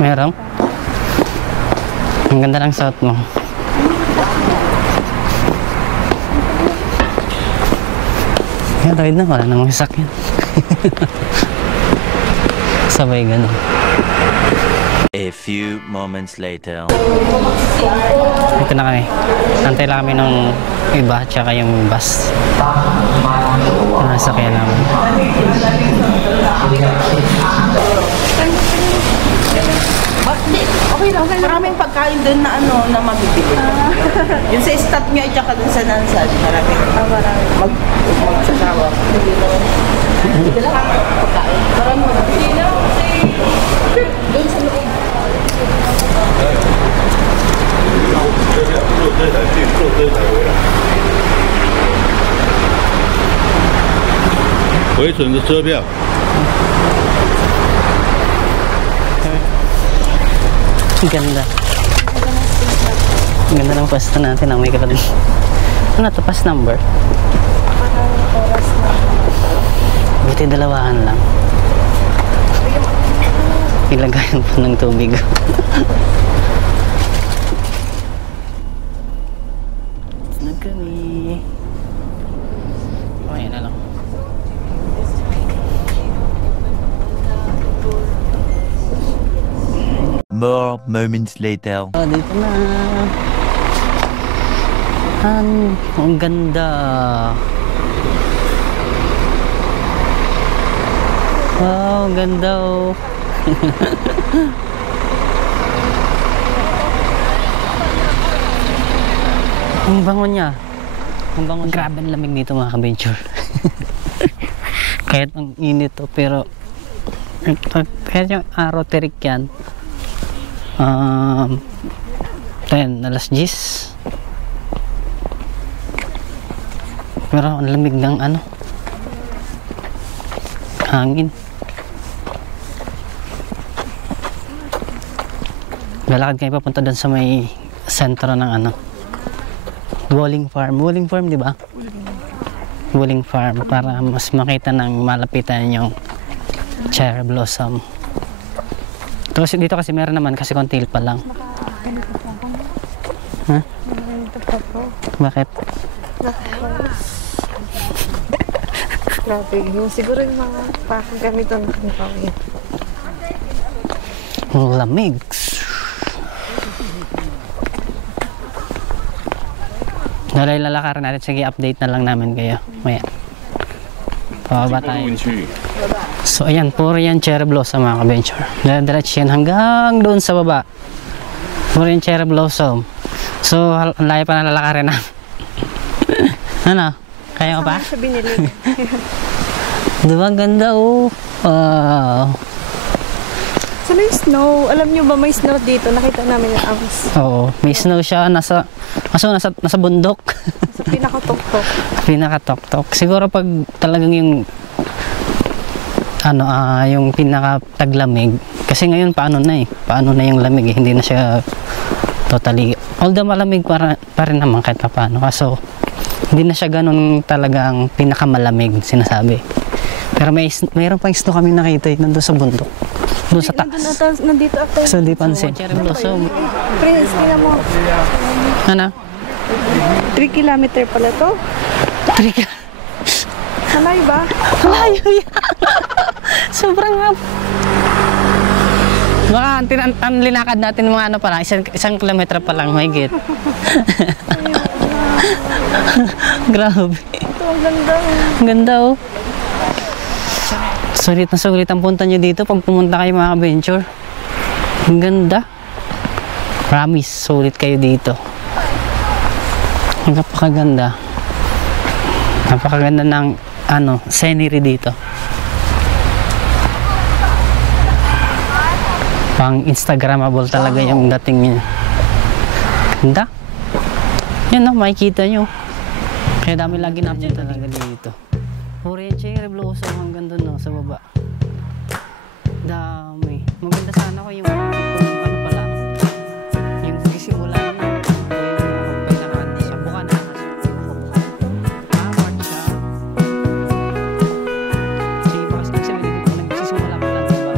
Meron? Ang ganda ng suot mo. Yan, ride na. Wala nang sasakyan. Sabay ganun. A few moments later. Ito na kami. Antay lang kami ng iba, tsaka yung bus. Nasakyan namin. Okay lang, maraming pagkain doon na ano na mabibili. Yung sa stop nyo at saka doon sa Nansad, maraming magsasawa. Hindi lang pagkain. Maraming mabibili. Doon sa loob. 回程的车票。 Ganda. Ganda ng pwesto natin. May kapatid. Ano ito? Pass number? Buti dalawahan lang. Ilagayan pa ng tubig. Sunod kami. Okay na lang. More moments later. Oh, dito na. Ang ganda. Wow, ang ganda oh. Ang bango niya. Ang bango. Grabe ang lamig dito mga ka-venture. Kahit ang init to, pero kahit yung araw terik yan. 10, alas 10. Pero ang lamig ng ano, hangin. Lalakad kayo papunta doon sa may sentro ng ano, Wuling Farm. Wuling Farm, di ba? Wuling Farm, para mas makita ng malapitan yung cherry blossom. Tapos dito kasi meron naman kasi kontil pa lang. Ha? Bakit? Grabe, siguro yung mga parang ganito na kami. Lamig. Lalakaran natin. Sige, update na lang namin kayo. Maya. Pababa tayo. So ayan, puro yan cherry blossom mga ka-venture. Diretso yan hanggang doon sa baba. Puro yan cherry blossom. So ang layo pa na lalakarin na. Ano? Kaya mo pa? Sa binili. Diba ganda oh. Wow. So may snow. Alam nyo ba may snow dito? Nakita namin yung ahos. Oo, may snow siya. Nasa bundok. Sa pinakatok-tok. Pinakatok-tok. Siguro pag talagang yung ano, yung pinakataglamig. Kasi ngayon paano na yung lamig eh. Hindi na siya totally. Although malamig pa rin naman kahit paano. Kaso hindi na siya ganun talagang pinakamalamig sinasabi. Pero mayroon pang snow kami nakita nandun sa bundok. Doon sa taas. Nandito ako. So di pansin. Cherry blossom. Prince, tingnan mo. Ano? 3 kilometer pala to. 3 kilometer. Malayo ba? Malayo yan. Sobrang hap. Baka ang linakad natin mga ano pa lang, isang kilometro pa lang, may git. Grabe. Ito, ang ganda. Ang ganda oh. Sulit na sulit ang punta nyo dito pag pumunta kayo mga adventure. Ang ganda. Promise, sulit kayo dito. Ang napakaganda. Napakaganda ng ano, scenery dito. Pang Instagramable talaga yung dating niya. Ganda. Yan no, makikita nyo. Kaya dami lagi natin talaga dito. Puro yung cherry blossom hanggang doon no, sa baba. Dami. Maganda sana ko yung ano pa lang. Yung pagsimula na yun. Hindi siya. Buka na. March siya. Sige pa kasi nagsabi dito kung nagsisimula pa lang diba?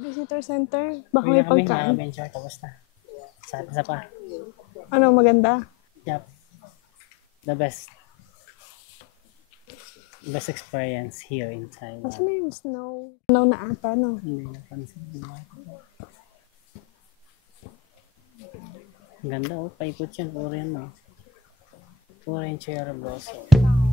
Visitor center. Baka may pagkain. Tapos na. Sa pa. Ano, maganda? Yep. The best. Best experience here in Taiwan. Kasi na yung snow. Snow na ata, no? Hindi napansin mo. Ang ganda oh, paikot yan. Puro yan no. Puro yung cherry blossom.